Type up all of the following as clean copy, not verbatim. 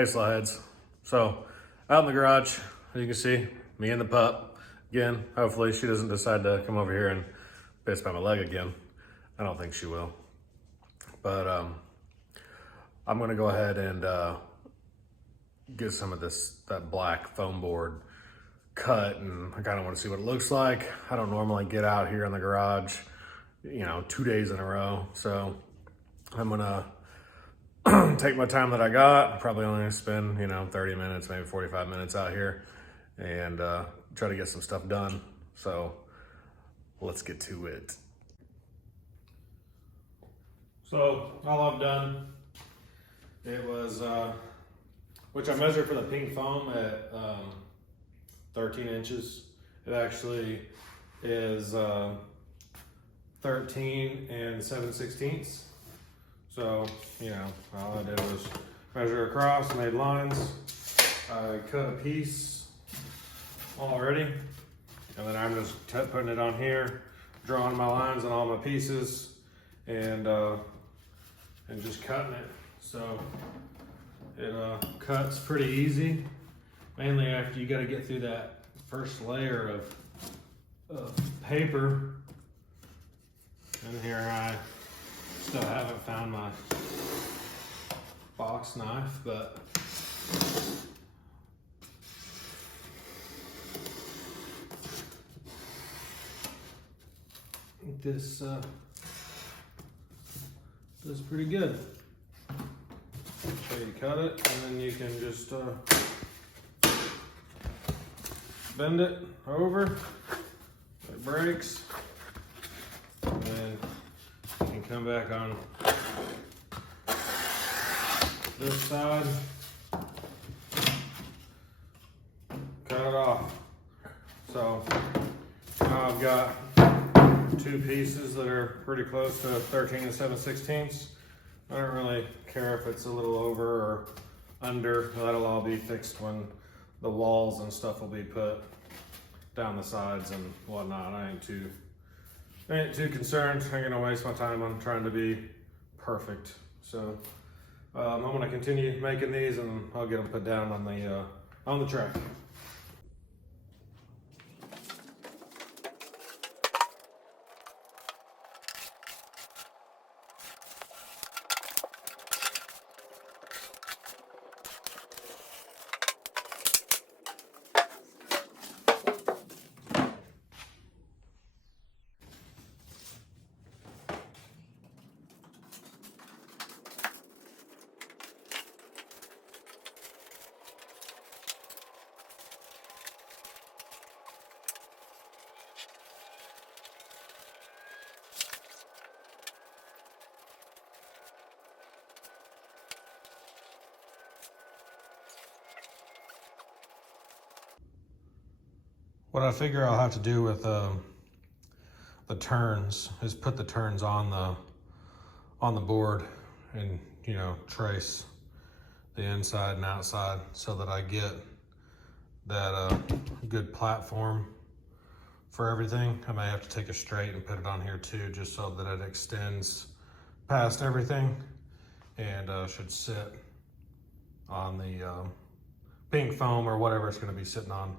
Hey Slowheads. So, out in the garage, as you can see, me and the pup. Again, hopefully she doesn't decide to come over here and piss by my leg again. I don't think she will. But I'm gonna go ahead and get some of that black foam board cut, and I kinda wanna see what it looks like. I don't normally get out here in the garage, 2 days in a row. So I'm gonna take my time that I got. Probably only gonna spend, 30 minutes, maybe 45 minutes out here and try to get some stuff done. So let's get to it. So all I've done, it was, which I measured for the pink foam at 13 inches. It actually is 13 and 7/16. So, all I did was measure across, made lines. I cut a piece already, and then I'm just putting it on here, drawing my lines on all my pieces, and just cutting it. So it cuts pretty easy. Mainly after you got to get through that first layer of paper. And here I still haven't found my box knife, but this is pretty good. So you cut it, and then you can just bend it over, it breaks, and then you can come back on this side, cut it off. So now I've got two pieces that are pretty close to 13 and 7/16. I don't really care if it's a little over or under. That'll all be fixed when the walls and stuff will be put down the sides and whatnot. I ain't too concerned. I ain't gonna waste my time on trying to be perfect. So I'm gonna continue making these, and I'll get them put down on the track. What I figure I'll have to do with the turns is put the turns on the board and trace the inside and outside so that I get that good platform for everything. I may have to take a straight and put it on here too, just so that it extends past everything and should sit on the pink foam or whatever it's going to be sitting on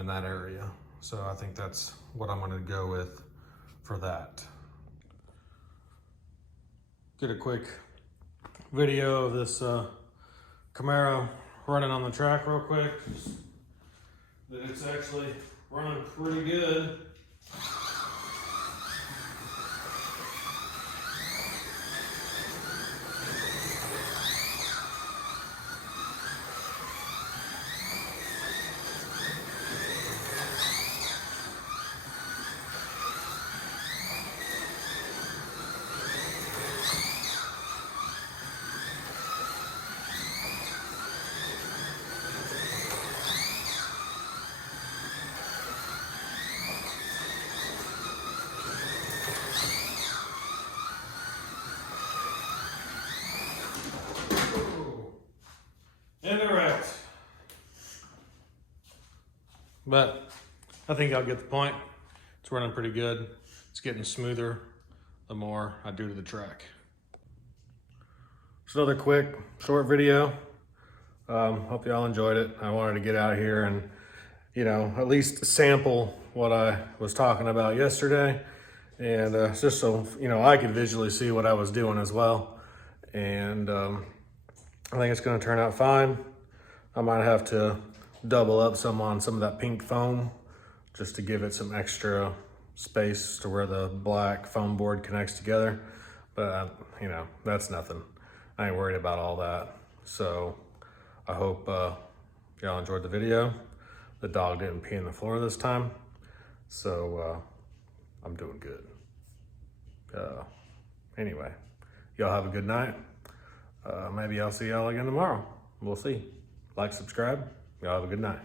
in that area. So I think that's what I'm going to go with for that. Get a quick video of this Camaro running on the track real quick. That it's actually running pretty good. But I think I'll get the point. It's running pretty good. It's getting smoother the more I do to the track. Just another quick, short video Hope y'all enjoyed it. I wanted to get out here and, you know, at least sample what I was talking about yesterday. And just so, you know, I could visually see what I was doing as well. And I think it's gonna turn out fine. I might have to double up some on some of that pink foam just to give it some extra space to where the black foam board connects together. But, you know, that's nothing. I ain't worried about all that. So I hope y'all enjoyed the video. The dog didn't pee on the floor this time. So I'm doing good. Anyway, y'all have a good night. Maybe I'll see y'all again tomorrow. We'll see. Like, subscribe. Y'all have a good night.